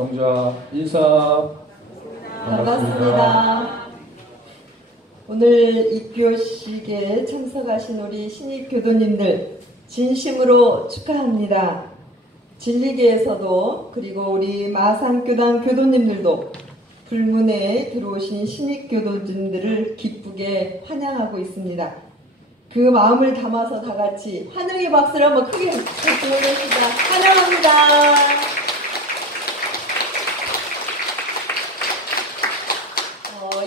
시청자 인사 반갑습니다. 오늘 입교식에 참석하신 우리 신입 교도님들 진심으로 축하합니다. 진리계에서도 그리고 우리 마산교단 교도님들도 불문에 들어오신 신입 교도님들을 기쁘게 환영하고 있습니다. 그 마음을 담아서 다 같이 환영의 박수를 한번 크게 보내봅시다. 환영합니다.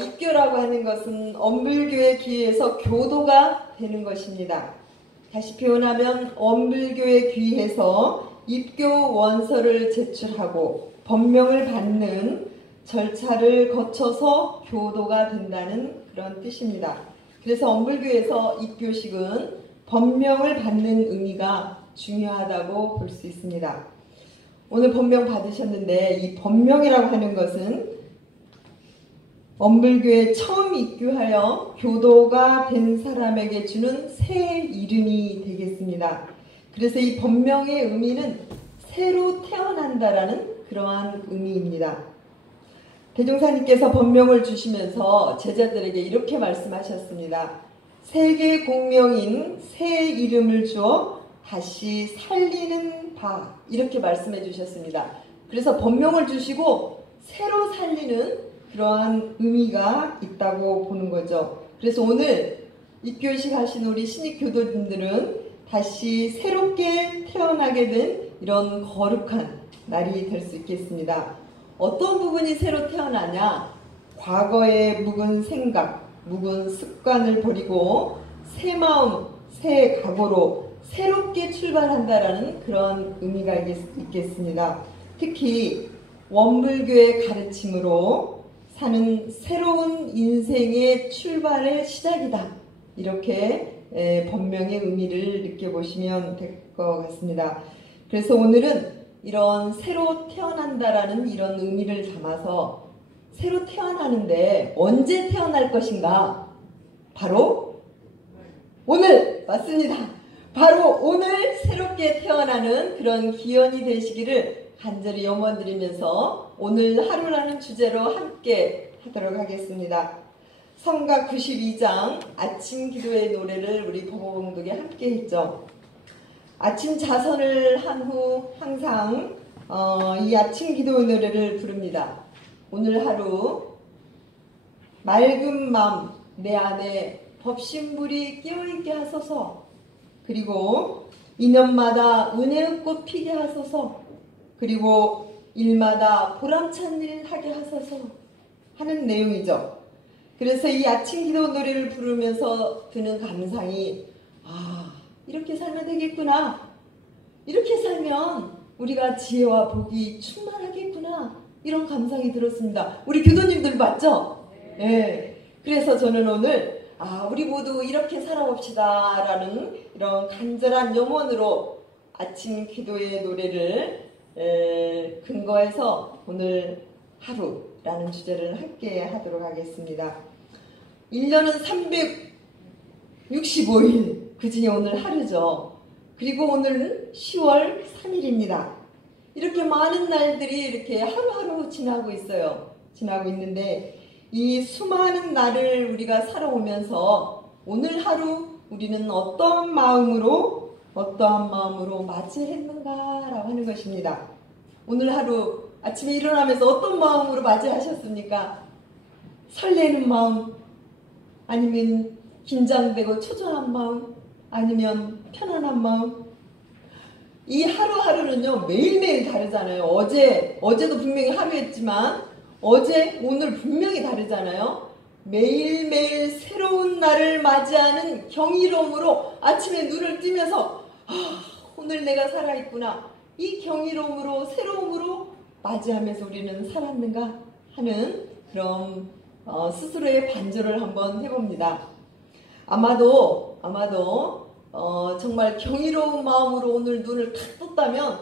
입교라고 하는 것은 엄불교의 귀에서 교도가 되는 것입니다. 다시 표현하면 엄불교의 귀에서 입교 원서를 제출하고 법명을 받는 절차를 거쳐서 교도가 된다는 그런 뜻입니다. 그래서 엄불교에서 입교식은 법명을 받는 의미가 중요하다고 볼 수 있습니다. 오늘 법명 받으셨는데 이 법명이라고 하는 것은 엄불교에 처음 입교하여 교도가 된 사람에게 주는 새 이름이 되겠습니다. 그래서 이 법명의 의미는 새로 태어난다라는 그러한 의미입니다. 대종사님께서 법명을 주시면서 제자들에게 이렇게 말씀하셨습니다. 세계 공명인 새 이름을 주어 다시 살리는 바, 이렇게 말씀해 주셨습니다. 그래서 법명을 주시고 새로 살리는 그러한 의미가 있다고 보는 거죠. 그래서 오늘 입교식 하신 우리 신입 교도님들은 다시 새롭게 태어나게 된 이런 거룩한 날이 될 수 있겠습니다. 어떤 부분이 새로 태어나냐? 과거의 묵은 생각, 묵은 습관을 버리고 새 마음, 새 각오로 새롭게 출발한다라는 그런 의미가 있겠습니다. 특히 원불교의 가르침으로 사는 새로운 인생의 출발의 시작이다. 이렇게 법명의 의미를 느껴보시면 될 것 같습니다. 그래서 오늘은 이런 새로 태어난다라는 이런 의미를 담아서 새로 태어나는데 언제 태어날 것인가? 바로 오늘! 맞습니다. 바로 오늘 새롭게 태어나는 그런 기원이 되시기를 간절히 염원드리면서 오늘 하루라는 주제로 함께 하도록 하겠습니다. 성가 92장 아침 기도의 노래를 우리 법호봉독에 함께 했죠. 아침 자선을 한 후 항상 이 아침 기도의 노래를 부릅니다. 오늘 하루 맑은 마음 내 안에 법신불이 끼어있게 하소서. 그리고 인연마다 은혜의 꽃 피게 하소서. 그리고 일마다 보람찬 일 하게 하소서 하는 내용이죠. 그래서 이 아침 기도 노래를 부르면서 드는 감상이 이렇게 살면 되겠구나. 이렇게 살면 우리가 지혜와 복이 충만하겠구나. 이런 감상이 들었습니다. 우리 교도님들 맞죠? 네. 그래서 저는 오늘 우리 모두 이렇게 살아봅시다 라는 이런 간절한 염원으로 아침 기도의 노래를 근거해서 오늘 하루라는 주제를 함께 하도록 하겠습니다. 1년은 365일, 그 중에 오늘 하루죠. 그리고 오늘은 10월 3일입니다. 이렇게 많은 날들이 이렇게 하루하루 지나고 있어요. 지나고 있는데 이 수많은 날을 우리가 살아오면서 오늘 하루 우리는 어떠한 마음으로 맞이했는가라고 하는 것입니다. 오늘 하루 아침에 일어나면서 어떤 마음으로 맞이하셨습니까? 설레는 마음, 아니면 긴장되고 초조한 마음, 아니면 편안한 마음. 이 하루하루는요 매일매일 다르잖아요. 어제도 분명히 하루였지만 어제 오늘 분명히 다르잖아요. 매일매일 새로운 날을 맞이하는 경이로움으로 아침에 눈을 뜨면서 오늘 내가 살아있구나. 이 경이로움으로 새로움으로 맞이하면서 우리는 살았는가 하는 그런 스스로의 반조를 한번 해봅니다. 아마도 정말 경이로운 마음으로 오늘 눈을 탁 떴다면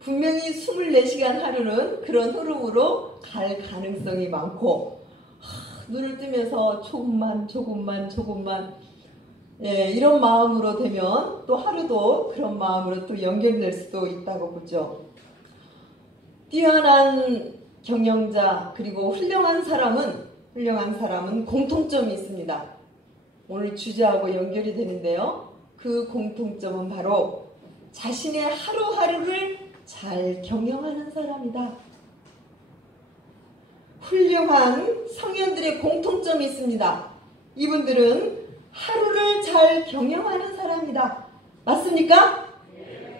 분명히 24시간 하루는 그런 흐름으로 갈 가능성이 많고 눈을 뜨면서 조금만 이런 마음으로 되면 또 하루도 그런 마음으로 또 연결될 수도 있다고 보죠. 뛰어난 경영자 그리고 훌륭한 사람은 공통점이 있습니다. 오늘 주제하고 연결이 되는데요. 그 공통점은 바로 자신의 하루하루를 잘 경영하는 사람이다. 훌륭한 성현들의 공통점이 있습니다. 이분들은 하루를 잘 경영하는 사람이다. 맞습니까?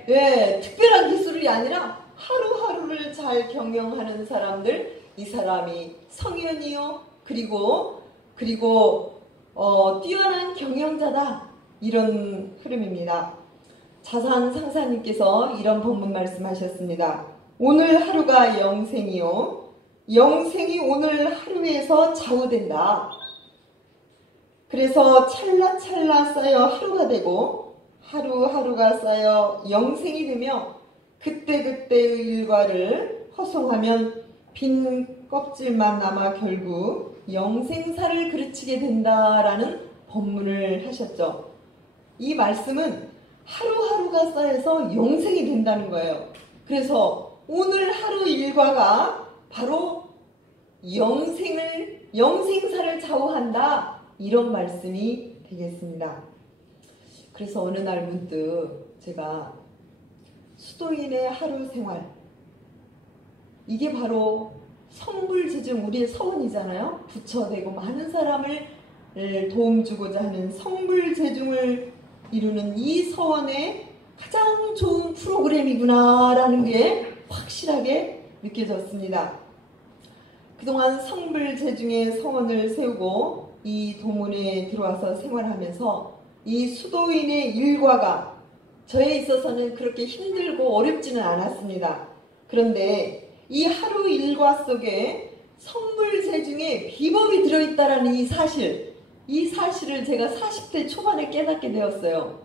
네, 특별한 기술이 아니라 하루하루를 잘 경영하는 사람들, 이 사람이 성현이요. 그리고 뛰어난 경영자다. 이런 흐름입니다. 자산 상사님께서 이런 본문 말씀하셨습니다. 오늘 하루가 영생이요. 영생이 오늘 하루에서 좌우된다. 그래서 찰나찰나 쌓여 하루가 되고 하루하루가 쌓여 영생이 되며 그때그때의 일과를 허송하면 빈 껍질만 남아 결국 영생사를 그르치게 된다라는 법문을 하셨죠. 이 말씀은 하루하루가 쌓여서 영생이 된다는 거예요. 그래서 오늘 하루 일과가 바로 영생사를 좌우한다. 이런 말씀이 되겠습니다. 그래서 어느 날 문득 제가 수도인의 하루 생활, 이게 바로 성불지중, 우리의 서원이잖아요. 부처되고 많은 사람을 도움주고자 하는 성불재중을 이루는 이 서원의 가장 좋은 프로그램이구나 라는 게 확실하게 느껴졌습니다. 그동안 성불재중의 서원을 세우고 이 도문에 들어와서 생활하면서 이 수도인의 일과가 저에 있어서는 그렇게 힘들고 어렵지는 않았습니다. 그런데 이 하루 일과 속에 성불재중의 비법이 들어있다라는 이 사실을 제가 40대 초반에 깨닫게 되었어요.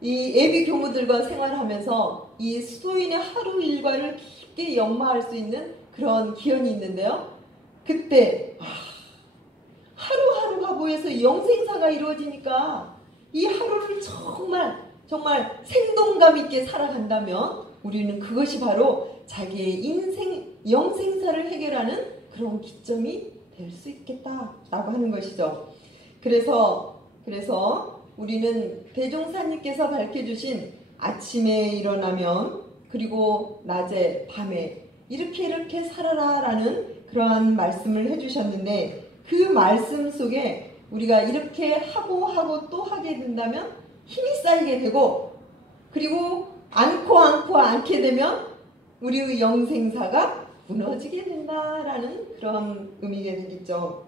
이 예비 교무들과 생활하면서 이 수도인의 하루 일과를 깊게 연마할 수 있는 그런 기원이 있는데요. 그때 하루하루가 모여서 영생사가 이루어지니까 이 하루를 정말 생동감 있게 살아간다면 우리는 그것이 바로 자기의 인생 영생사를 해결하는 그런 기점이 될 수 있겠다라고 하는 것이죠. 그래서 우리는 대종사님께서 밝혀주신 아침에 일어나면 그리고 낮에 밤에 이렇게 살아라라는 그러한 말씀을 해주셨는데 그 말씀 속에 우리가 이렇게 하고 또 하게 된다면 힘이 쌓이게 되고 그리고 않게 되면 우리의 영생사가 무너지게 된다라는 그런 의미가 되겠죠.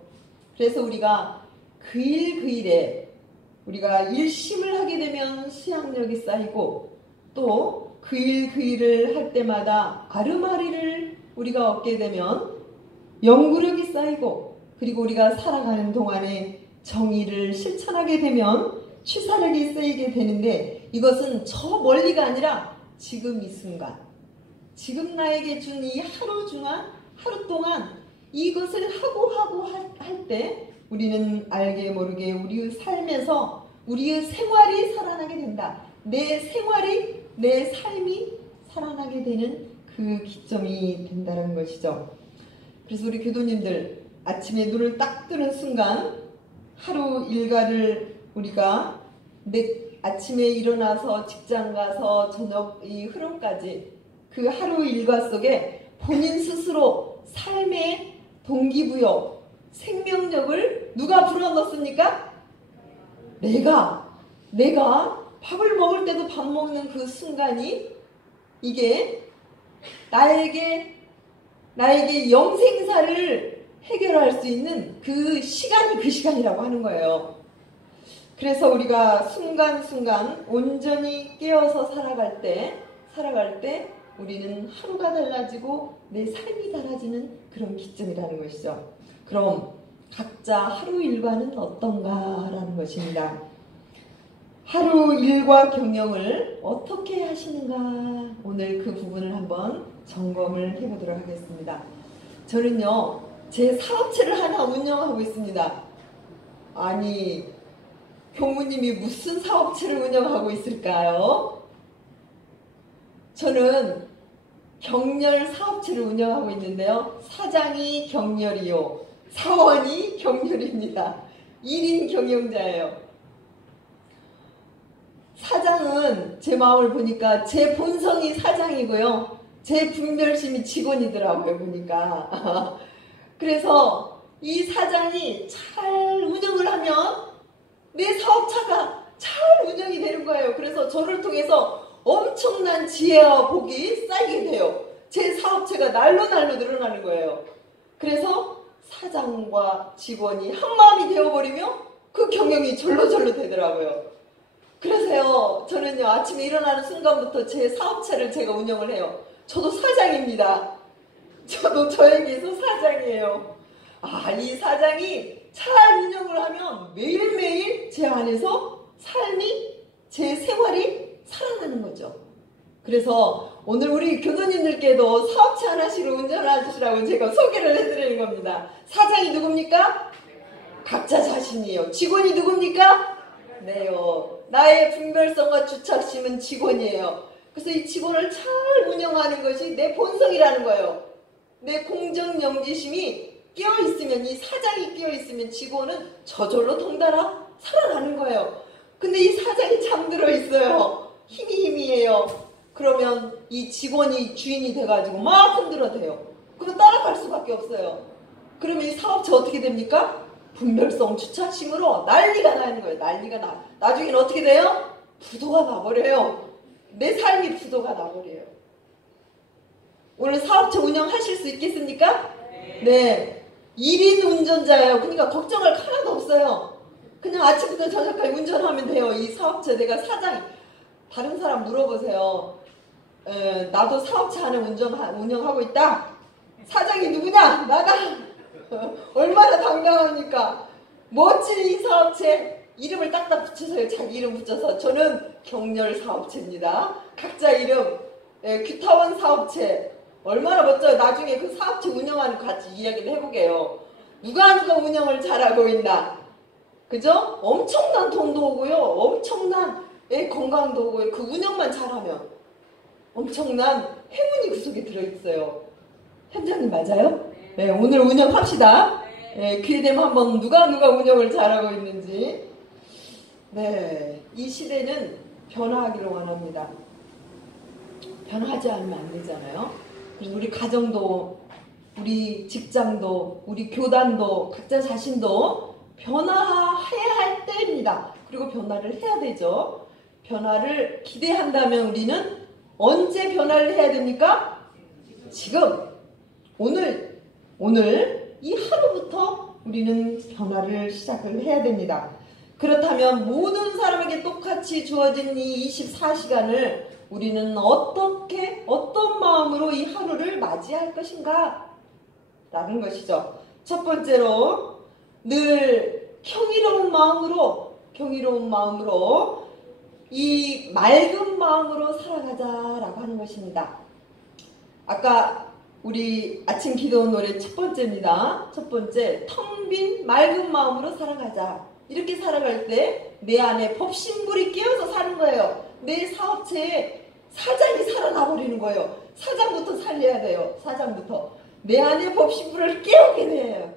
그래서 우리가 그 일에 우리가 일심을 하게 되면 수양력이 쌓이고 또 그 일을 할 때마다 아르마리를 우리가 얻게 되면 연구력이 쌓이고 그리고 우리가 살아가는 동안에 정의를 실천하게 되면 취사력이 쌓이게 되는데 이것은 저 멀리가 아니라 지금 이 순간 지금 나에게 준 이 하루 동안 이것을 하고 할 때 우리는 알게 모르게 우리의 삶에서 우리의 생활이 살아나게 된다. 내 삶이 살아나게 되는 그 기점이 된다는 것이죠. 그래서 우리 교도님들 아침에 눈을 딱 뜨는 순간 하루 일과를 우리가 아침에 일어나서 직장 가서 저녁 이 흐름까지 그 하루 일과 속에 본인 스스로 삶의 동기부여, 생명력을 누가 불어넣습니까? 내가 밥을 먹을 때도 밥 먹는 그 순간이 이게 나에게 영생사를 해결할 수 있는 그 시간이라고 하는 거예요. 그래서 우리가 순간순간 온전히 깨어서 살아갈 때 우리는 하루가 달라지고 내 삶이 달라지는 그런 기점이라는 것이죠. 그럼 각자 하루 일과는 어떤가라는 것입니다. 하루 일과 경영을 어떻게 하시는가 오늘 그 부분을 한번 점검을 해보도록 하겠습니다. 저는요 제 사업체를 하나 운영하고 있습니다. 아니 교무님이 무슨 사업체를 운영하고 있을까요? 저는 경렬 사업체를 운영하고 있는데요. 사장이 경렬이요. 사원이 경렬입니다. 1인 경영자예요. 사장은 제 마음을 보니까 제 본성이 사장이고요. 제 분별심이 직원이더라고요, 보니까. 그래서 이 사장이 잘 운영을 하면 내 사업차가 잘 운영이 되는 거예요. 그래서 저를 통해서 엄청난 지혜와 복이 쌓이게 돼요. 제 사업체가 날로 늘어나는 거예요. 그래서 사장과 직원이 한마음이 되어버리며 그 경영이 절로 되더라고요. 그래서요, 저는요, 아침에 일어나는 순간부터 제 사업체를 제가 운영을 해요. 저도 사장입니다. 저도 저에게서 사장이에요. 이 사장이 잘 운영을 하면 매일매일 제 안에서 삶이, 제 생활이 살아나는 거죠. 그래서 오늘 우리 교도님들께도 사업체 하나씩 운전하시라고 제가 소개를 해드리는 겁니다. 사장이 누굽니까? 각자 자신이에요. 직원이 누굽니까? 네요. 나의 분별성과 주착심은 직원이에요. 그래서 이 직원을 잘 운영하는 것이 내 본성이라는 거예요. 내 공정영지심이 끼어있으면, 이 사장이 끼어있으면 직원은 저절로 덩달아 살아나는 거예요. 근데 이 사장이 잠들어 있어요. 힘이에요. 그러면 이 직원이 주인이 돼가지고 막 흔들어대요. 그럼 따라갈 수밖에 없어요. 그러면 이 사업체 어떻게 됩니까? 분별성, 주착심으로 난리가 나는 거예요. 난리가 나. 나중에는 어떻게 돼요? 부도가 나버려요. 내 삶이 부도가 나버려요. 오늘 사업체 운영하실 수 있겠습니까? 네. 1인 운전자예요. 그러니까 걱정할 거 하나도 없어요. 그냥 아침부터 저녁까지 운전하면 돼요. 이 사업체 내가 사장이. 다른 사람 물어보세요. 나도 사업체 하나 운영하고 있다. 사장이 누구냐? 나다. 얼마나 당당합니까? 멋진 이 사업체 이름을 딱딱 붙여서요. 자기 이름 붙여서 저는 경렬 사업체입니다. 각자 이름, 규타원 사업체. 얼마나 멋져요. 나중에 그 사업체 운영하는 거 같이 이야기를 해보게요. 누가 운영을 잘하고 있나? 그죠? 엄청난 돈도 오고요. 엄청난 건강도 오고요. 그 운영만 잘하면 엄청난 행운이 그 속에 들어있어요. 현장님 맞아요? 네, 오늘 운영합시다. 네, 기회 되면 한번 누가 운영을 잘하고 있는지. 네, 이 시대는 변화하기를 원합니다. 변화하지 않으면 안 되잖아요. 그리고 우리 가정도, 우리 직장도, 우리 교단도, 각자 자신도 변화해야 할 때입니다. 그리고 변화를 해야 되죠. 변화를 기대한다면 우리는 언제 변화를 해야 됩니까? 지금, 오늘 이 하루부터 우리는 변화를 시작을 해야 됩니다. 그렇다면 모든 사람에게 똑같이 주어진 이 24시간을 우리는 어떤 마음으로 이 하루를 맞이할 것인가? 라는 것이죠. 첫 번째로 늘 경이로운 마음으로 이 맑은 마음으로 살아가자라고 하는 것입니다. 아까 우리 아침 기도 노래 첫 번째입니다. 첫 번째, 텅 빈 맑은 마음으로 살아가자. 이렇게 살아갈 때 내 안에 법신불이 끼어서 사는 거예요. 내 사업체에 사장이 살아나 버리는 거예요. 사장부터 살려야 돼요. 사장부터. 내 안에 법신불을 깨우게 돼요.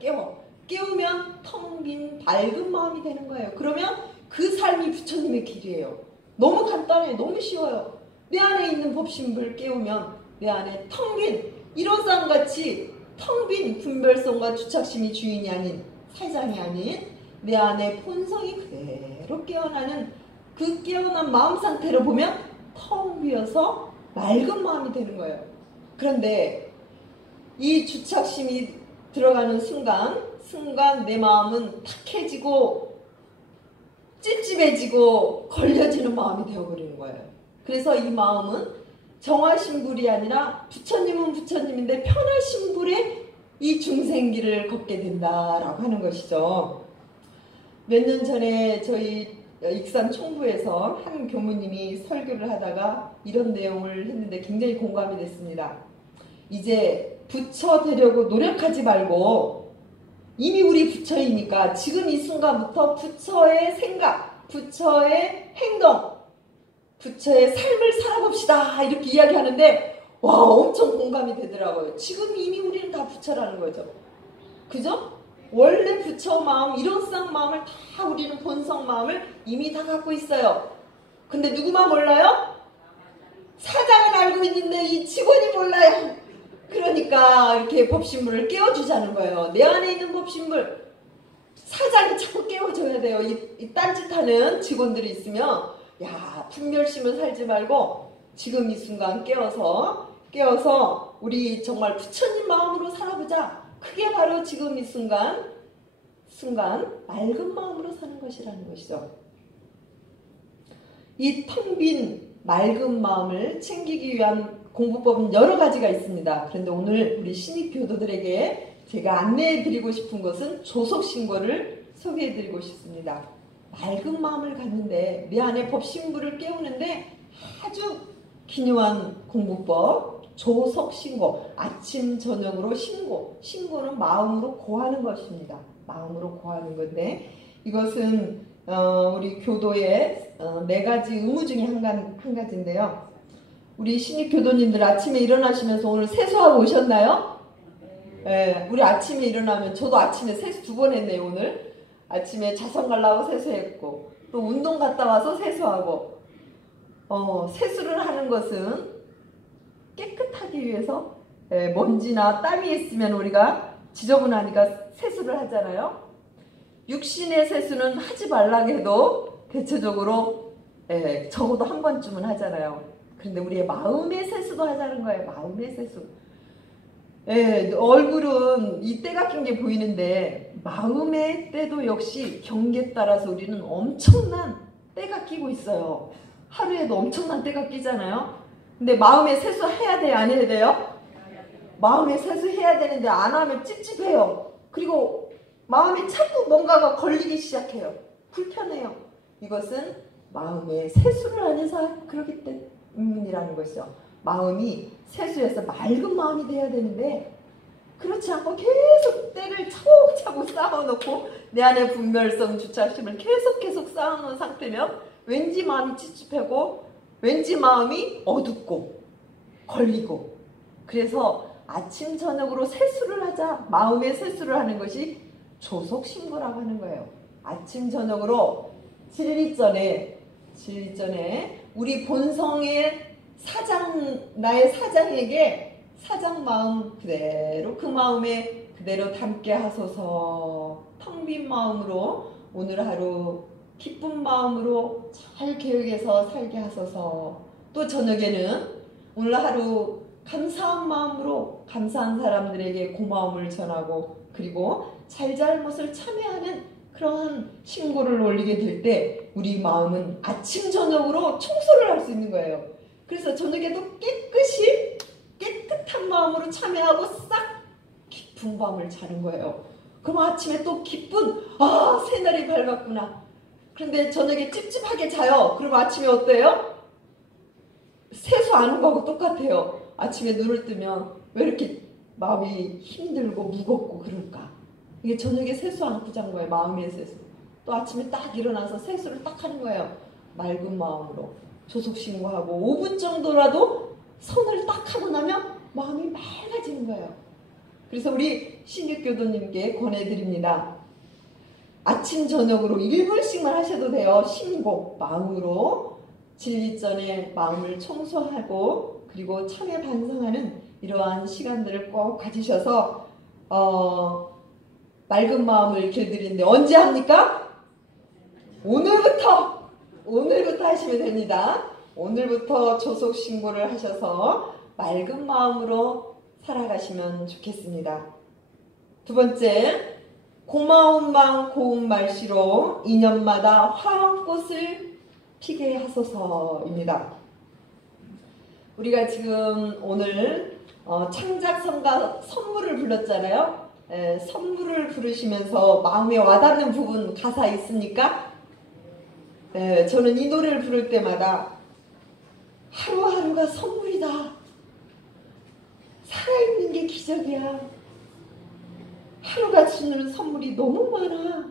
깨우면 텅 빈 밝은 마음이 되는 거예요. 그러면 그 삶이 부처님의 길이에요. 너무 간단해요. 너무 쉬워요. 내 안에 있는 법신불 깨우면 내 안에 텅 빈, 일호상같이 텅 빈 분별성과 주착심이 주인이 아닌, 사장이 아닌 내 안에 본성이 그대로 깨어나는 그 깨어난 마음 상태를 보면 텅 비어서 맑은 마음이 되는 거예요. 그런데 이 주착심이 들어가는 순간 내 마음은 탁해지고 찝찝해지고 걸려지는 마음이 되어버리는 거예요. 그래서 이 마음은 정하신 불이 아니라 부처님은 부처님인데 편하신 불에 이 중생길을 걷게 된다라고 하는 것이죠. 몇 년 전에 저희 익산 총부에서 한 교무님이 설교를 하다가 이런 내용을 했는데 굉장히 공감이 됐습니다. 이제 부처 되려고 노력하지 말고 이미 우리 부처이니까 지금 이 순간부터 부처의 생각, 부처의 행동, 부처의 삶을 살아봅시다. 이렇게 이야기하는데 와, 엄청 공감이 되더라고요. 지금 이미 우리는 다 부처라는 거죠. 그죠? 원래 부처 마음, 일원상 마음을 다 우리는 본성 마음을 이미 다 갖고 있어요. 근데 누구만 몰라요? 사장은 알고 있는데 이 직원이 몰라요. 그러니까 이렇게 법신물을 깨워주자는 거예요. 내 안에 있는 법신물 사장이 자꾸 깨워줘야 돼요. 이 딴짓하는 직원들이 있으면 야, 분별심을 살지 말고 지금 이 순간 깨워서 우리 정말 부처님 마음으로 살아보자. 그게 바로 지금 이 순간 맑은 마음으로 사는 것이라는 것이죠. 이 텅 빈 맑은 마음을 챙기기 위한 공부법은 여러 가지가 있습니다. 그런데 오늘 우리 신입 교도들에게 제가 안내해 드리고 싶은 것은 조속신고를 소개해 드리고 싶습니다. 맑은 마음을 갖는데 내 안에 법신부를 깨우는데 아주 기묘한 공부법, 조속신고, 아침 저녁으로 신고는 마음으로 고하는 것입니다. 마음으로 고하는 건데 이것은 우리 교도의 4가지 의무 중에 한 가지인데요. 우리 신입 교도님들 아침에 일어나시면서 오늘 세수하고 오셨나요? 네, 우리 아침에 일어나면 저도 아침에 세수 2번 했네요. 오늘 아침에 자선 가려고 세수했고 또 운동 갔다 와서 세수하고 세수를 하는 것은 깨끗하기 위해서 먼지나 땀이 있으면 우리가 지저분하니까 세수를 하잖아요. 육신의 세수는 하지 말라고 해도 대체적으로 적어도 한 번쯤은 하잖아요. 그런데 우리의 마음의 세수도 하자는 거예요. 마음의 세수. 얼굴은 이 때가 낀 게 보이는데 마음의 때도 역시 경계에 따라서 우리는 엄청난 때가 끼고 있어요. 하루에도 엄청난 때가 끼잖아요. 근데 마음의 세수 해야 돼요? 안 해야 돼요? 마음의 세수 해야 되는데 안 하면 찝찝해요. 그리고 마음에 자꾸 뭔가가 걸리기 시작해요. 불편해요. 이것은 마음의 세수를 안 해서 그렇기 때문이라는 것이죠. 마음이 세수해서 맑은 마음이 돼야 되는데 그렇지 않고 계속 때를 차곡차곡 쌓아놓고 내 안에 분별성, 주착심을 계속 쌓아놓은 상태면 왠지 마음이 찝찝하고 왠지 마음이 어둡고 걸리고 그래서 아침 저녁으로 세수를 하자. 마음의 세수를 하는 것이 조속신고라고 하는 거예요. 아침 저녁으로 진리 전에 우리 본성의 나의 사장에게 사장 마음 그대로 그 마음에 그대로 담게 하소서. 텅 빈 마음으로 오늘 하루 기쁜 마음으로 잘 계획해서 살게 하소서. 또 저녁에는 오늘 하루 감사한 마음으로 감사한 사람들에게 고마움을 전하고 그리고 잘잘못을 참여하는 그러한 신고를 올리게 될 때 우리 마음은 아침 저녁으로 청소를 할 수 있는 거예요. 그래서 저녁에도 깨끗한 마음으로 참여하고 싹 깊은 밤을 자는 거예요. 그럼 아침에 또 기쁜 새날이 밝았구나. 그런데 저녁에 찝찝하게 자요. 그럼 아침에 어때요? 세수 안 한 거하고 똑같아요. 아침에 눈을 뜨면 왜 이렇게 마음이 힘들고 무겁고 그럴까? 이게 저녁에 세수 안 하고 잔 거예요. 마음의 세수. 또 아침에 딱 일어나서 세수를 딱 하는 거예요. 맑은 마음으로 조속신고하고 5분 정도라도 손을 딱 하고 나면 마음이 맑아지는 거예요. 그래서 우리 신입교도님께 권해드립니다. 아침 저녁으로 1분씩만 하셔도 돼요. 신고 마음으로 진리 전에 마음을 청소하고 그리고 참여 반성하는 이러한 시간들을 꼭 가지셔서 맑은 마음을 길들이는데 언제 합니까? 오늘부터 하시면 됩니다. 오늘부터 조속신고를 하셔서 맑은 마음으로 살아가시면 좋겠습니다. 2번째, 고마운 마음 고운 말씨로 인연마다 화환꽃을 피게 하소서입니다. 우리가 지금 오늘 창작성가 선물을 불렀잖아요. 선물을 부르시면서 마음에 와닿는 부분 가사 있습니까? 저는 이 노래를 부를 때마다 하루하루가 선물이다. 살아있는 게 기적이야. 하루가 주는 선물이 너무 많아.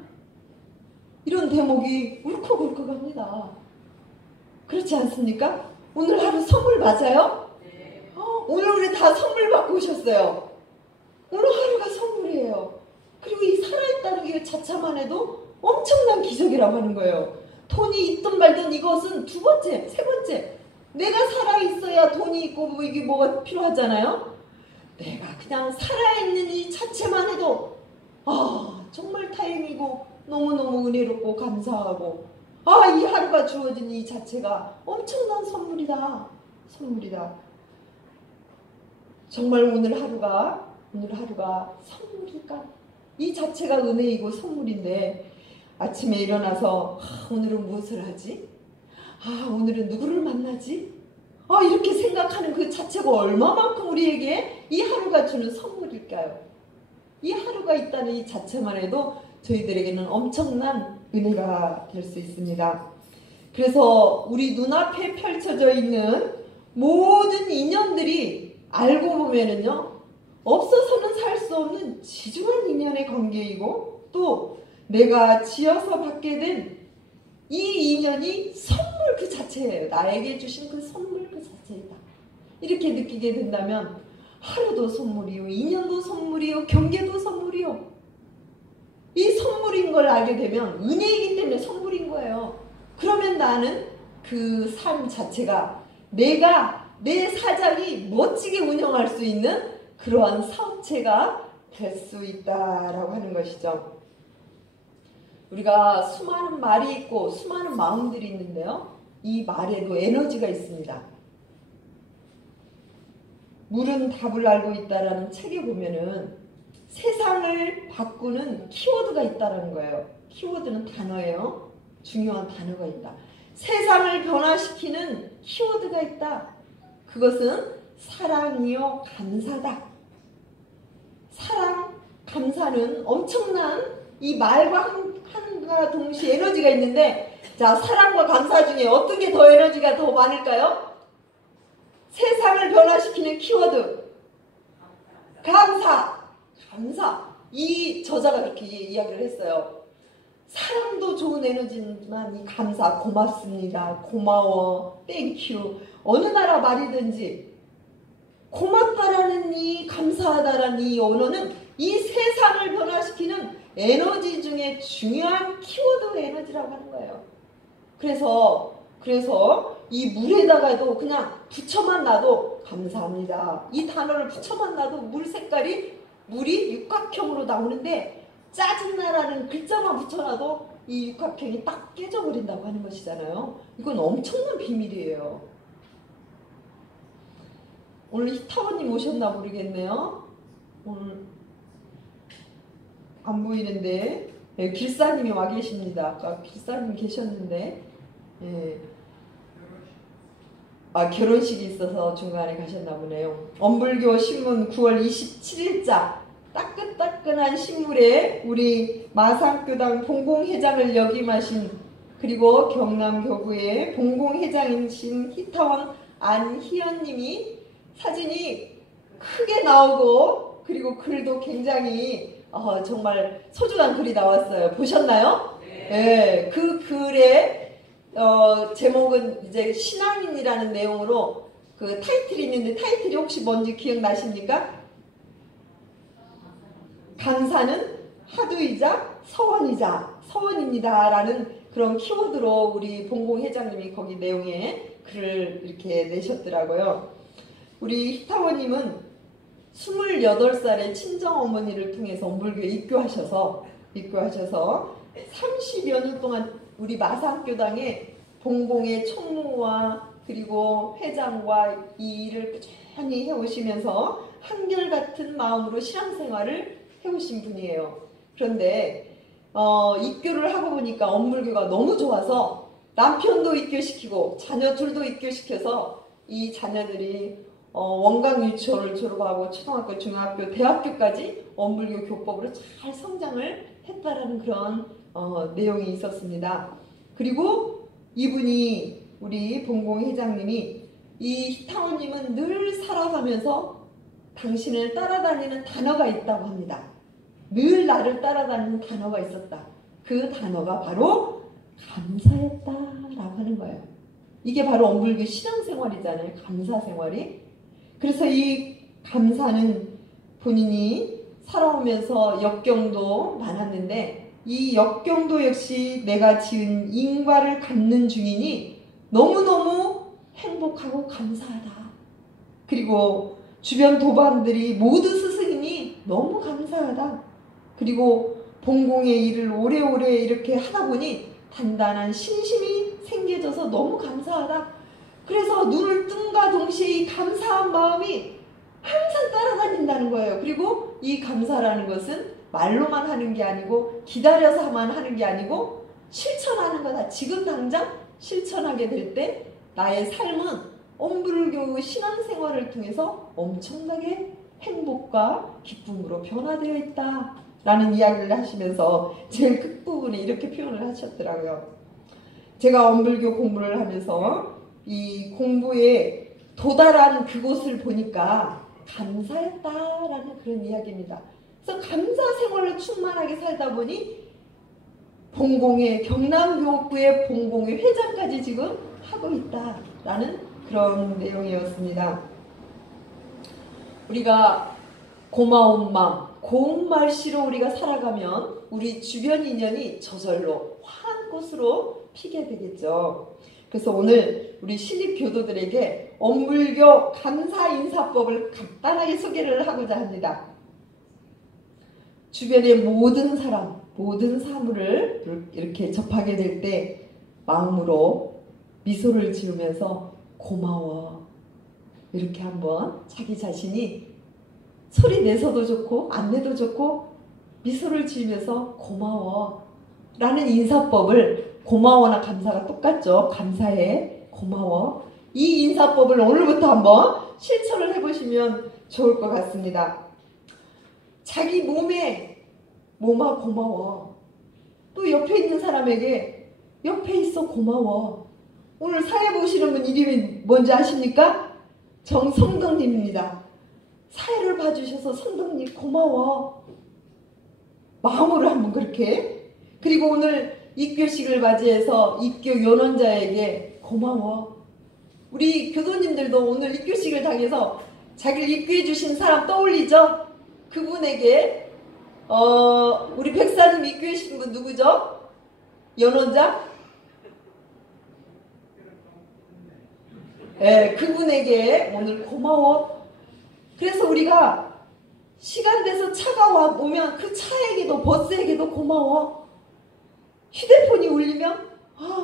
이런 대목이 울컥울컥합니다. 그렇지 않습니까? 오늘 하루 선물 맞아요? 오늘 우리 다 선물 받고 오셨어요. 오늘 하루가 선물이에요. 그리고 이 살아있다는 게 자체만 해도 엄청난 기적이라고 하는 거예요. 돈이 있든 말든 이것은 두 번째, 세 번째. 내가 살아있어야 돈이 있고 뭐 이게 뭐가 필요하잖아요. 내가 그냥 살아있는 이 자체만 해도 정말 다행이고 너무너무 은혜롭고 감사하고 이 하루가 주어진 이 자체가 엄청난 선물이다. 선물이다. 정말 오늘 하루가 선물일까? 이 자체가 은혜이고 선물인데 아침에 일어나서 오늘은 무엇을 하지? 오늘은 누구를 만나지? 이렇게 생각하는 그 자체가 얼마만큼 우리에게 이 하루가 주는 선물일까요? 이 하루가 있다는 이 자체만 해도 저희들에게는 엄청난 은혜가 될 수 있습니다. 그래서 우리 눈앞에 펼쳐져 있는 모든 인연들이 알고 보면은요, 없어서는 살 수 없는 지중한 인연의 관계이고 또 내가 지어서 받게 된 이 인연이 선물 그 자체예요. 나에게 주신 그 선물 그 자체이다. 이렇게 느끼게 된다면 하루도 선물이요, 인연도 선물이요, 경계도 선물이요. 이 선물인 걸 알게 되면 은혜이기 때문에 선물인 거예요. 그러면 나는 그 삶 자체가 내가 내 사장이 멋지게 운영할 수 있는 그러한 사업체가 될 수 있다라고 하는 것이죠. 우리가 수많은 말이 있고 수많은 마음들이 있는데요. 이 말에도 에너지가 있습니다. 물은 답을 알고 있다라는 책에 보면은 세상을 바꾸는 키워드가 있다라는 거예요. 키워드는 단어예요. 중요한 단어가 있다. 세상을 변화시키는 키워드가 있다. 그것은 사랑이요 감사다. 사랑, 감사는 엄청난 이 말과 한과 동시에 에너지가 있는데, 자, 사랑과 감사 중에 어떤 게 더 에너지가 더 많을까요? 세상을 변화시키는 키워드 감사. 이 저자가 그렇게 이야기를 했어요. 사랑도 좋은 에너지지만 이 감사, 고맙습니다, 고마워, 땡큐, 어느 나라 말이든지 고맙다라는 이 감사하다라는 이 언어는 이 세상을 변화시키는 에너지 중에 중요한 키워드 에너지라고 하는 거예요. 그래서 이 물에다가도 그냥 붙여만 놔도 감사합니다, 이 단어를 붙여만 놔도 물 색깔이 물이 육각형으로 나오는데 짜증나라는 글자만 붙여놔도 이 육각형이 딱 깨져버린다고 하는 것이잖아요. 이건 엄청난 비밀이에요. 오늘 히타원님 오셨나 모르겠네요. 오늘 안 보이는데 길사님이 와 계십니다. 아까 길사님 계셨는데 결혼식이 있어서 중간에 가셨나 보네요. 엄불교 신문 9월 27일자 따끈따끈한 신문에 우리 마산교당 봉공회장을 역임하신, 그리고 경남교구의 봉공회장이신 히타원 안희연님이 사진이 크게 나오고, 그리고 글도 굉장히 정말 소중한 글이 나왔어요. 보셨나요? 네. 그 글에 제목은 이제 신앙인이라는 내용으로 그 타이틀이 있는데, 타이틀이 혹시 뭔지 기억나십니까? 감사는 하두이자 서원입니다 라는 그런 키워드로 우리 봉공회장님이 거기 내용에 글을 이렇게 내셨더라고요. 우리 히타원님은 28살의 친정어머니를 통해서 엄불교에 입교하셔서 30여 년 동안 우리 마산교당의 봉공의 총무와 그리고 회장과 이 일을 꾸준히 해오시면서 한결같은 마음으로 신앙생활을 해오신 분이에요. 그런데 입교를 하고 보니까 엄불교가 너무 좋아서 남편도 입교시키고 자녀 둘도 입교시켜서 이 자녀들이 원광유치원을 졸업하고 초등학교, 중학교, 대학교까지 엄불교 교법으로 잘 성장을 했다라는 그런 내용이 있었습니다. 그리고 이분이, 우리 봉공회장님이, 이 히타원님은 늘 살아가면서 당신을 따라다니는 단어가 있다고 합니다. 늘 나를 따라다니는 단어가 있었다. 그 단어가 바로 감사였다라고 하는 거예요. 이게 바로 엄불교 신앙생활이잖아요. 감사생활이. 그래서 이 감사는 본인이 살아오면서 역경도 많았는데 이 역경도 역시 내가 지은 인과를 갚는 중이니 너무너무 행복하고 감사하다. 그리고 주변 도반들이 모두 스승이니 너무 감사하다. 그리고 본공의 일을 오래오래 이렇게 하다 보니 단단한 신심이 생겨져서 너무 감사하다. 그래서 눈을 뜸과 동시에 이 감사한 마음이 항상 따라다닌다는 거예요. 그리고 이 감사라는 것은 말로만 하는 게 아니고 기다려서만 하는 게 아니고 실천하는 거다. 지금 당장 실천하게 될 때 나의 삶은 엄불교 신앙생활을 통해서 엄청나게 행복과 기쁨으로 변화되어 있다 라는 이야기를 하시면서 제일 끝부분에 이렇게 표현을 하셨더라고요. 제가 엄불교 공부를 하면서 이 공부에 도달한 그곳을 보니까 감사했다라는 그런 이야기입니다. 그래서 감사 생활을 충만하게 살다 보니 본공의 경남교구의 본공의 회장까지 지금 하고 있다라는 그런 내용이었습니다. 우리가 고마운 마음, 고운 말씨로 우리가 살아가면 우리 주변 인연이 저절로 화한 꽃으로 피게 되겠죠. 그래서 오늘 우리 신입 교도들에게 엄불교 감사인사법을 간단하게 소개를 하고자 합니다. 주변의 모든 사람, 모든 사물을 이렇게 접하게 될 때 마음으로 미소를 지으면서 고마워 이렇게 한번 자기 자신이 소리 내서도 좋고 안 내도 좋고 미소를 지으면서 고마워 라는 인사법을, 고마워나 감사가 똑같죠. 감사해, 고마워. 이 인사법을 오늘부터 한번 실천을 해보시면 좋을 것 같습니다. 자기 몸아 고마워. 또 옆에 있는 사람에게 옆에 있어 고마워. 오늘 사회 보시는 분 이름이 뭔지 아십니까? 정성덕님입니다. 사회를 봐주셔서 성덕님 고마워. 마음으로 한번 그렇게. 그리고 오늘 입교식을 맞이해서 입교 연원자에게 고마워. 우리 교도님들도 오늘 입교식을 당해서 자기를 입교해 주신 사람 떠올리죠? 그분에게 우리 백사님 입교해 주신 분 누구죠? 연원자? 네, 그분에게 오늘 고마워. 그래서 우리가 시간 돼서 차가 오면 그 차에게도 버스에게도 고마워. 휴대폰이 울리면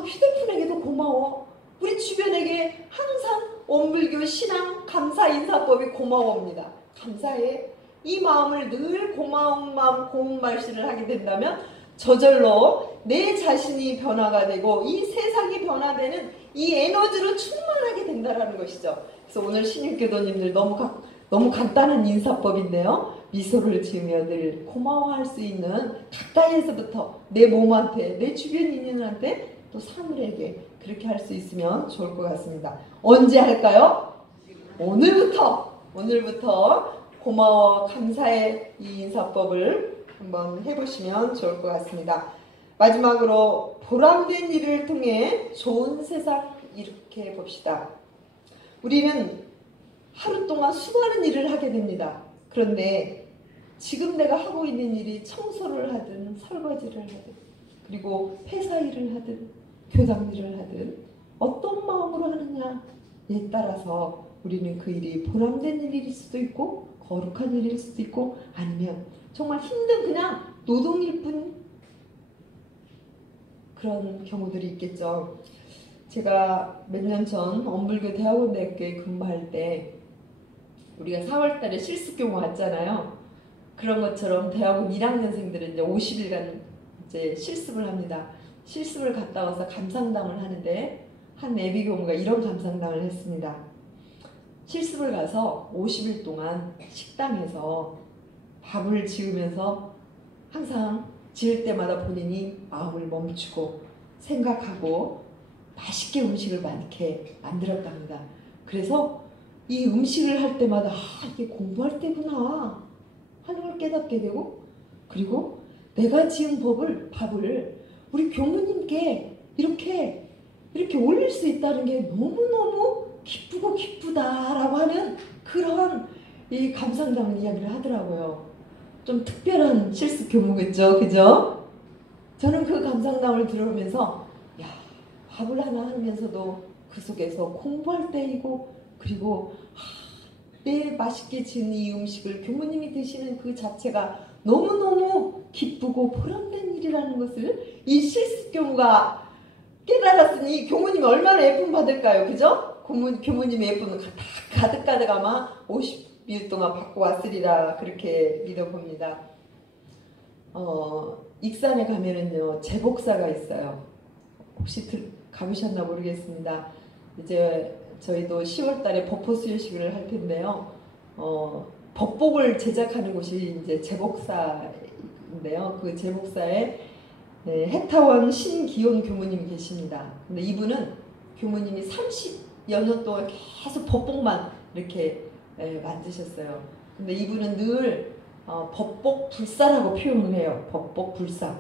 휴대폰에게도 고마워. 우리 주변에게 항상 엄불교 신앙 감사 인사법이 고마워입니다. 감사해. 이 마음을 늘 고마운 마음, 고운 말씨를 하게 된다면 저절로 내 자신이 변화가 되고 이 세상이 변화되는 이 에너지로 충만하게 된다는 것이죠. 그래서 오늘 신입교도님들 너무 간단한 인사법인데요. 미소를 지으며 늘 고마워할 수 있는 가까이에서부터 내 몸한테, 내 주변 인연한테 또 사물에게 그렇게 할 수 있으면 좋을 것 같습니다. 언제 할까요? 오늘부터 고마워 감사의 이 인사법을 한번 해보시면 좋을 것 같습니다. 마지막으로 보람된 일을 통해 좋은 세상 이렇게 봅시다. 우리는 하루 동안 수많은 일을 하게 됩니다. 그런데 지금 내가 하고 있는 일이 청소를 하든 설거지를 하든 그리고 회사 일을 하든 교당 일을 하든 어떤 마음으로 하느냐에 따라서 우리는 그 일이 보람된 일일 수도 있고 거룩한 일일 수도 있고 아니면 정말 힘든 그냥 노동일 뿐 그런 경우들이 있겠죠. 제가 몇 년 전 엄불교 대학원대학교에 근무할 때 우리가 4월 달에 실습경우 왔잖아요. 그런 것처럼 대학원 1학년생들은 이제 50일간 이제 실습을 합니다. 실습을 갔다 와서 감상담을 하는데 한 예비교무가 이런 감상담을 했습니다. 실습을 가서 50일 동안 식당에서 밥을 지으면서 항상 지을 때마다 본인이 마음을 멈추고 생각하고 맛있게 음식을 많게 만들었답니다. 그래서 이 음식을 할 때마다 이게 공부할 때구나 하는 걸 깨닫게 되고 그리고 내가 지은 밥을 우리 교무님께 이렇게 올릴 수 있다는 게 너무너무 기쁘고 기쁘다라고 하는 그러한 이 감상 담은 이야기를 하더라고요. 좀 특별한 실습 교무겠죠, 그죠? 저는 그 감상담을 들으면서 야, 밥을 하나 하면서도 그 속에서 공부할 때이고, 그리고 내 맛있게 지은 이 음식을 교무님이 드시는 그 자체가 너무너무 기쁘고 보람된 일이라는 것을 이 실습 교무가 깨달았으니 교무님이 얼마나 예쁨 받을까요, 그죠? 교무님의 예쁨은 가득가득 아마 50일 동안 받고 왔으리라 그렇게 믿어봅니다. 익산에 가면은요 제복사가 있어요. 혹시 가보셨나 모르겠습니다. 이제 저희도 10월달에 법포 수요식을 할 텐데요. 법복을 제작하는 곳이 이제 제복사인데요. 그 제복사에 해타원 신기온 교무님이 계십니다. 근데 이분은 교무님이 30여 년 동안 계속 법복만 이렇게 만드셨어요. 근데 이분은 늘 법복 불사라고 표현을 해요. 법복 불사.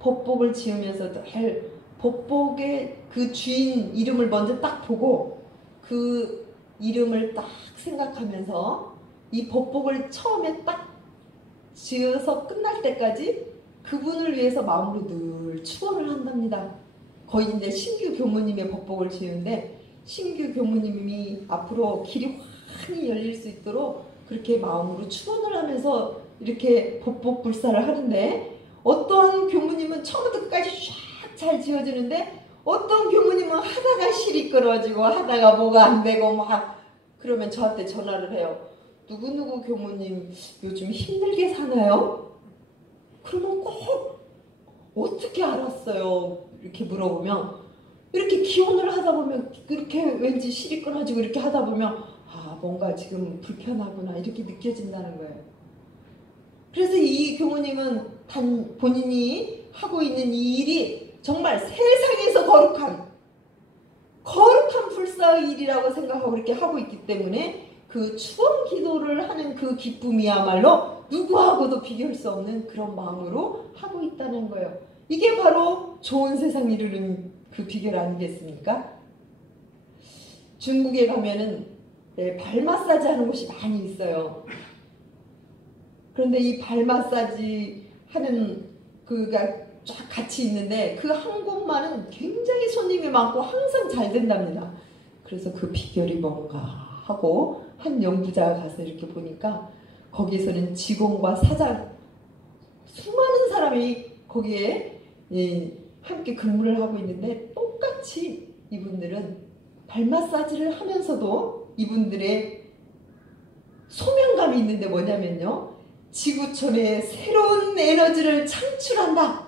법복을 지으면서 늘 법복의 그 주인 이름을 먼저 딱 보고 그 이름을 딱 생각하면서 이 법복을 처음에 딱 지어서 끝날 때까지 그분을 위해서 마음으로 늘 축원을 한답니다. 거의 이제 신규 교무님의 법복을 지으는데 신규 교무님이 앞으로 길이 환히 열릴 수 있도록 그렇게 마음으로 축원을 하면서 이렇게 법복 불사를 하는데, 어떤 교무님은 처음부터 끝까지 쫙 잘 지어지는데 어떤 교무님은 하다가 실이 끌어지고 하다가 뭐가 안 되고 막 그러면 저한테 전화를 해요. 누구누구 교무님 요즘 힘들게 사나요? 그러면 꼭 어떻게 알았어요? 이렇게 물어보면, 이렇게 기원을 하다 보면 그렇게 왠지 실이 끊어지고 이렇게 하다 보면 뭔가 지금 불편하구나 이렇게 느껴진다는 거예요. 그래서 이 교무님은 본인이 하고 있는 이 일이 정말 세상에서 거룩한 불사의 일이라고 생각하고 이렇게 하고 있기 때문에 그 축원 기도를 하는 그 기쁨이야말로 누구하고도 비교할 수 없는 그런 마음으로 하고 있다는 거예요. 이게 바로 좋은 세상 이루는 그 비결 아니겠습니까? 중국에 가면은 발 마사지 하는 곳이 많이 있어요. 그런데 이 발 마사지 하는 그가 쫙 같이 있는데 그 한 곳만은 굉장히 손님이 많고 항상 잘 된답니다. 그래서 그 비결이 뭔가 하고 한 연구자가 가서 이렇게 보니까 거기에서는 직원과 사장 수많은 사람이 거기에 함께 근무를 하고 있는데 똑같이 이분들은 발 마사지를 하면서도 이분들의 소명감이 있는데 뭐냐면요, 지구촌에 새로운 에너지를 창출한다.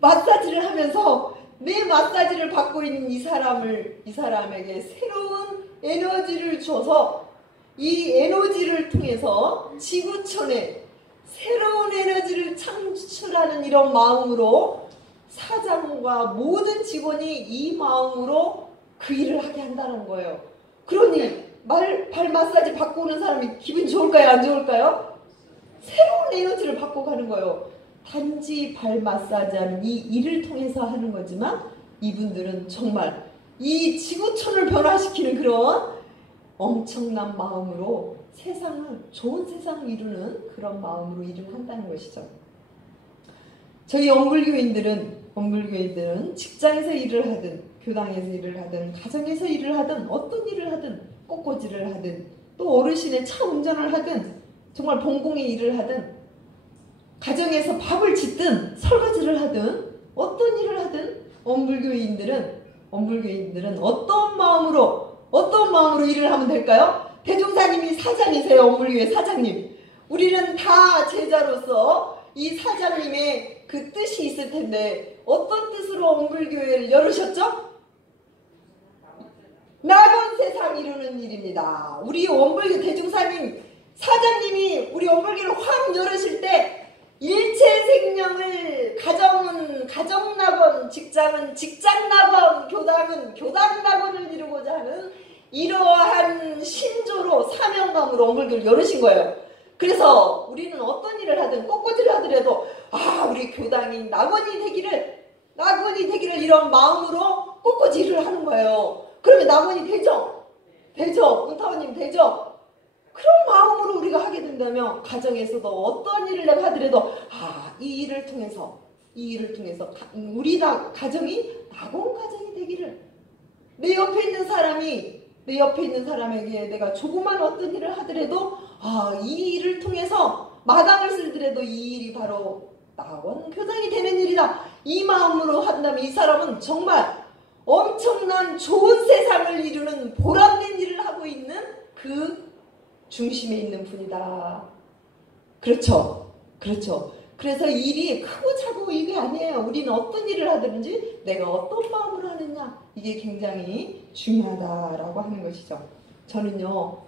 마사지를 하면서 내 마사지를 받고 있는 이 사람에게 새로운 에너지를 줘서 이 에너지를 통해서 지구촌에 새로운 에너지를 창출하는 이런 마음으로 사장과 모든 직원이 이 마음으로 그 일을 하게 한다는 거예요. 그러니 발 마사지 받고 오는 사람이 기분 좋을까요? 안 좋을까요? 새로운 에너지를 받고 가는 거예요. 단지 발 마사지하는 이 일을 통해서 하는 거지만 이분들은 정말 이 지구촌을 변화시키는 그런 엄청난 마음으로 좋은 세상을 이루는 그런 마음으로 일을 한다는 것이죠. 저희 엄불교인들은 직장에서 일을 하든 교당에서 일을 하든 가정에서 일을 하든 어떤 일을 하든 꽃꽂이를 하든 또 어르신의 차 운전을 하든 정말 봉공의 일을 하든 가정에서 밥을 짓든 설거지를 하든 어떤 일을 하든 엄불교인들은 어떤 마음으로 일을 하면 될까요? 대종사님이 사장이세요. 엄불교회 사장님. 우리는 다 제자로서 이 사장님의 그 뜻이 있을 텐데 어떤 뜻으로 엄불교회를 열으셨죠? 낙원 세상 이루는 일입니다. 우리 엄불교 대종사님 사장님이 우리 엄불교를 확 열으실 때 일체 생명을 가정은 가정낙원, 직장은 직장낙원, 교당은 교당낙원을 이루고자 하는 이러한 신조로 사명감으로 엄불교를 열으신 거예요. 그래서 우리는 어떤 일을 하든 꽃꽂이를 하더라도 우리 교당이 낙원이 되기를 이런 마음으로 꽃꽂이를 하는 거예요. 그러면 낙원이 되죠? 은타원님 되죠? 그런 마음으로 우리가 하게 된다면 가정에서도 어떤 일을 내가 하더라도 이 일을 통해서 우리 가정이 낙원 가정이 되기를, 내 옆에 있는 사람에게 내가 조그만 어떤 일을 하더라도 이 일을 통해서 마당을 쓸더라도 이 일이 바로 낙원 교장이 되는 일이다. 이 마음으로 한다면 이 사람은 정말 엄청난 좋은 세상을 이루는 보람된 일을 하고 있는 그 중심에 있는 분이다. 그렇죠. 그래서 일이 크고 작고 이게 아니에요. 우리는 어떤 일을 하든지 내가 어떤 마음으로 하느냐, 이게 굉장히 중요하다라고 하는 것이죠. 저는요,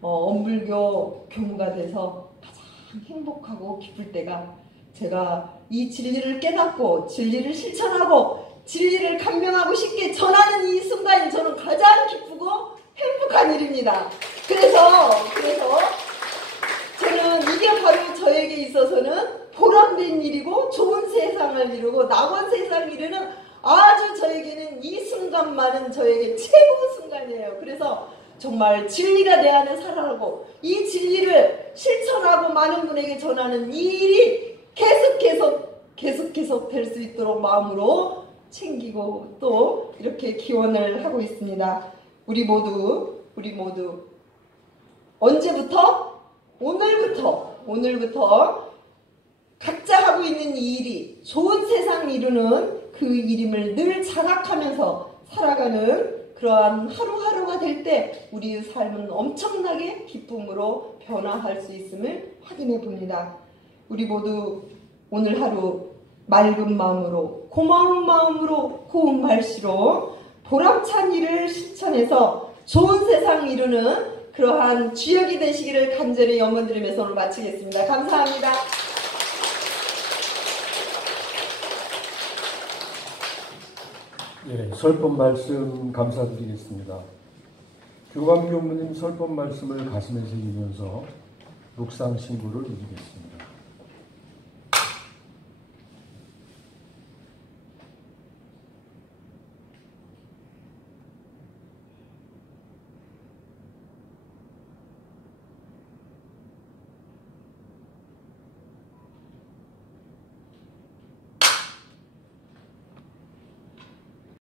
엄불교 교무가 돼서 가장 행복하고 기쁠 때가, 제가 이 진리를 깨닫고 진리를 실천하고 진리를 감명하고 쉽게 전하는 이 순간이 저는 가장 기쁘고 행복한 일입니다. 그래서 저는 이게 바로 저에게 있어서는 보람된 일이고 좋은 세상을 이루고 낙원 세상을 이루는 아주 저에게는 이 순간만은 저에게 최고 순간이에요. 그래서 정말 진리가 내 안에 살아나고 이 진리를 실천하고 많은 분에게 전하는 이 일이 계속 될 수 있도록 마음으로 챙기고 또 이렇게 기원을 하고 있습니다. 우리 모두 언제부터? 오늘부터 각자 하고 있는 이 일이 좋은 세상 이루는 그 일임을 늘 자각하면서 살아가는 그러한 하루하루가 될 때 우리의 삶은 엄청나게 기쁨으로 변화할 수 있음을 확인해 봅니다. 우리 모두 오늘 하루 맑은 마음으로, 고마운 마음으로, 고운 말씨로 보람찬 일을 실천해서 좋은 세상 이루는 그러한 주역이 되시기를 간절히 염원드리면서 오늘 마치겠습니다. 감사합니다. 예, 설법 말씀 감사드리겠습니다. 교감 교무님 설법 말씀을 가슴에 새기면서 묵상 신구를 드리겠습니다.